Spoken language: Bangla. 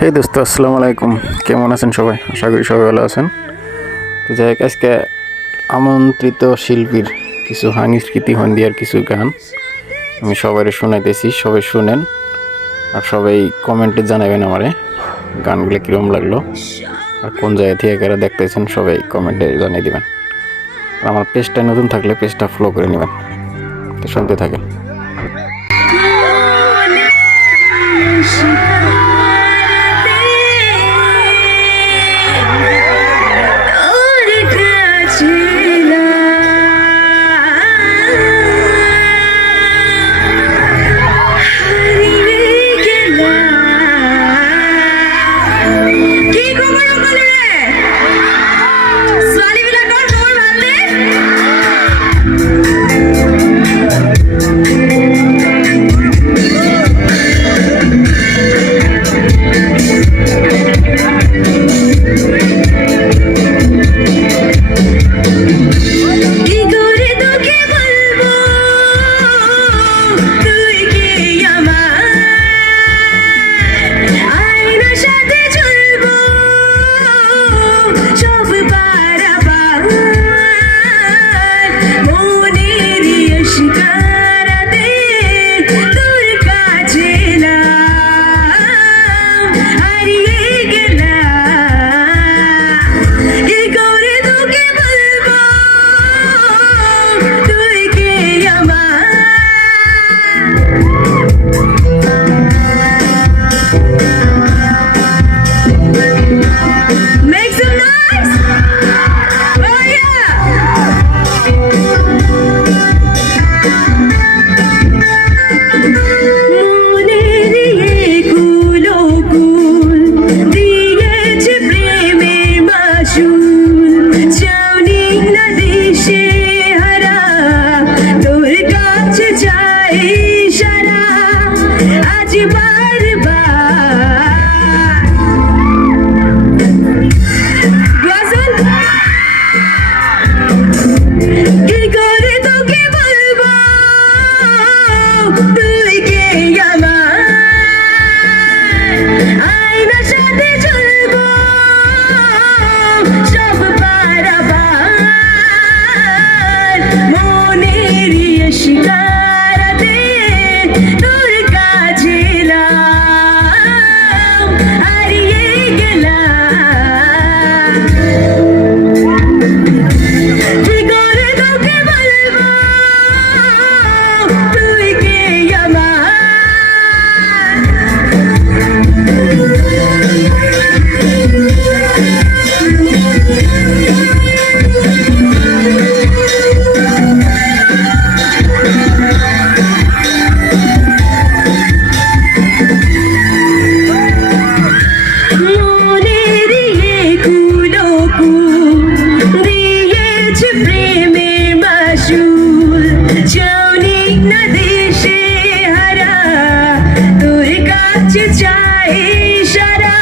হে দোস্ত, আসসালামু আলাইকুম। কেমন আছেন সবাই? আশা করি সবাই ভালো আছেন। তো যাই হোক, আজকে আমন্ত্রিত শিল্পীর কিছু সাংস্কৃতিক হন্দিয়ার কিছু গান আমি সবাই শোনাইতেছি। সবাই শুনেন আর সবাই কমেন্টে জানাবেন আমারে গানগুলো কীরকম লাগলো আর কোন জায়গা থেকে কারা দেখতেছেন। সবাই কমেন্টে জানিয়ে দেবেন। আর আমার পেজটা নতুন থাকলে পেজটা ফলো করে নেবেন। তো শুনতে থাকেন। Shut up.